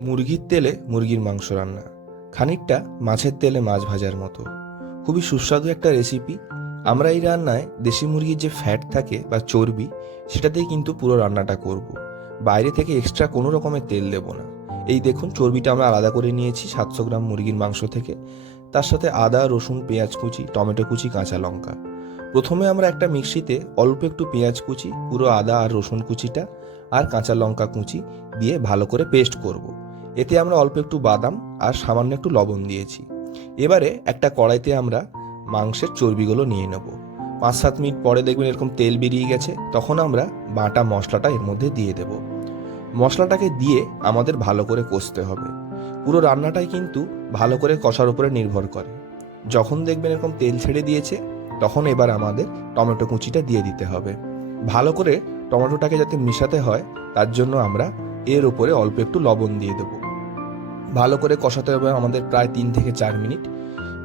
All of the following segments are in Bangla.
মুরগির তেলে মুরগির মাংস রান্না, খানিকটা মাছের তেলে মাছ ভাজার মতো। খুবই সুস্বাদু একটা রেসিপি। আমরা এই রান্নায় দেশি মুরগির যে ফ্যাট থাকে বা চর্বি, সেটাতেই কিন্তু পুরো রান্নাটা করব। বাইরে থেকে এক্সট্রা কোনো রকমের তেল দেবো না। এই দেখুন, চর্বিটা আমরা আলাদা করে নিয়েছি 700 গ্রাম মুরগির মাংস থেকে। তার সাথে আদা, রসুন, পেঁয়াজ কুচি, টমেটো কুচি, কাঁচা লঙ্কা। প্রথমে আমরা একটা মিক্সিতে অল্প একটু পেঁয়াজ কুচি, পুরো আদা আর রসুন কুচিটা আর কাঁচা লঙ্কা কুচি দিয়ে ভালো করে পেস্ট করব। এতে আমরা অল্প একটু বাদাম আর সামান্য একটু লবণ দিয়েছি। এবারে একটা কড়াইতে আমরা মাংসের চর্বিগুলো নিয়ে নেব। 5-7 মিনিট পরে দেখবেন এরকম তেল বেরিয়ে গেছে, তখন আমরা বাটা মশলাটা এর মধ্যে দিয়ে দেব। মশলাটাকে দিয়ে আমাদের ভালো করে কষতে হবে। পুরো রান্নাটাই কিন্তু ভালো করে কষার উপরে নির্ভর করে। যখন দেখবেন এরকম তেল ছেড়ে দিয়েছে, তখন এবার আমাদের টমেটো কুচিটা দিয়ে দিতে হবে। ভালো করে টমেটোটাকে যাতে মিশাতে হয়, তার জন্য আমরা এর উপরে অল্প একটু লবণ দিয়ে দেব। ভালো করে কষাতে হবে আমাদের প্রায় 3 থেকে 4 মিনিট।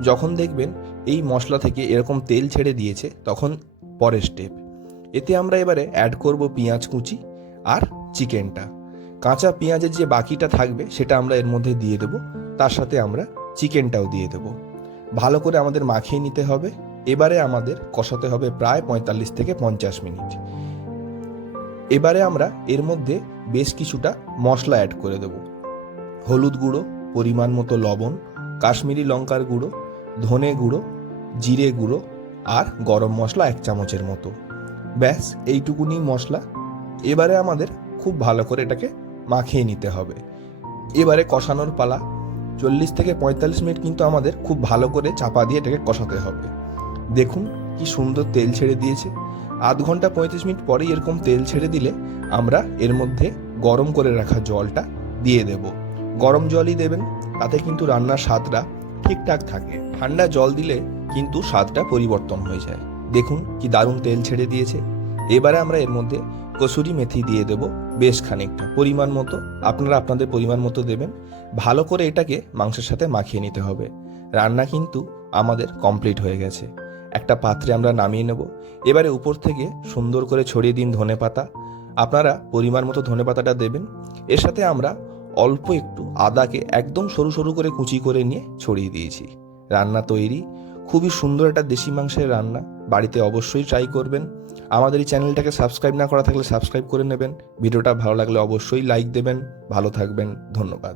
যখন দেখবেন এই মশলা থেকে এরকম তেল ছেড়ে দিয়েছে, তখন পরের স্টেপ, এতে আমরা এবারে অ্যাড করব পেঁয়াজ কুচি আর চিকেনটা। কাঁচা পেঁয়াজের যে বাকিটা থাকবে সেটা আমরা এর মধ্যে দিয়ে দেব। তার সাথে আমরা চিকেনটাও দিয়ে দেব। ভালো করে আমাদের মাখিয়ে নিতে হবে। এবারে আমাদের কষাতে হবে প্রায় 45 থেকে 50 মিনিট। এবারে আমরা এর মধ্যে বেশ কিছুটা মশলা অ্যাড করে দেব। হলুদ গুঁড়ো, পরিমাণ মতো লবণ, কাশ্মীরি লঙ্কার গুঁড়ো, ধনে গুঁড়ো, জিরে গুঁড়ো আর গরম মশলা 1 চামচের মতো। ব্যাস এইটুকুনি মশলা। এবারে আমাদের খুব ভালো করে এটাকে মাখিয়ে নিতে হবে। এবারে কষানোর পালা। 40 থেকে 45 মিনিট কিন্তু আমাদের খুব ভালো করে চাপা দিয়ে এটাকে কষাতে হবে। দেখুন কি সুন্দর তেল ছেড়ে দিয়েছে। আধ ঘন্টা 35 মিনিট পরেই এরকম তেল ছেড়ে দিলে আমরা এর মধ্যে গরম করে রাখা জলটা দিয়ে দেব। গরম জলই দেবেন, তাতে কিন্তু রান্নার স্বাদটা ঠিকঠাক থাকে। ঠান্ডা জল দিলে কিন্তু স্বাদটা পরিবর্তন হয়ে যায়। দেখুন কি দারুণ তেল ছেড়ে দিয়েছে। এবারে আমরা এর মধ্যে কসুরি মেথি দিয়ে দেব বেশ খানিকটা, পরিমাণ মতো। আপনারা আপনাদের পরিমাণ মতো দেবেন। ভালো করে এটাকে মাংসের সাথে মাখিয়ে নিতে হবে। রান্না কিন্তু আমাদের কমপ্লিট হয়ে গেছে। একটা পাত্রে আমরা নামিয়ে নেব। এবারে উপর থেকে সুন্দর করে ছড়িয়ে দিন ধনেপাতা। আপনারা পরিমাণ মতো ধনেপাতাটা দেবেন। এর সাথে আমরা অল্প একটু আদাকে একদম সরু সরু করে কুচি করে নিয়ে ছড়িয়ে দিয়েছি। রান্না তৈরি। খুবই সুন্দর একটা দেশি মাংসের রান্না। বাড়িতে অবশ্যই ট্রাই করবেন। আমাদের এই চ্যানেলটাকে সাবস্ক্রাইব না করা থাকলে সাবস্ক্রাইব করে নেবেন। ভিডিওটা ভালো লাগলে অবশ্যই লাইক দেবেন। ভালো থাকবেন। ধন্যবাদ।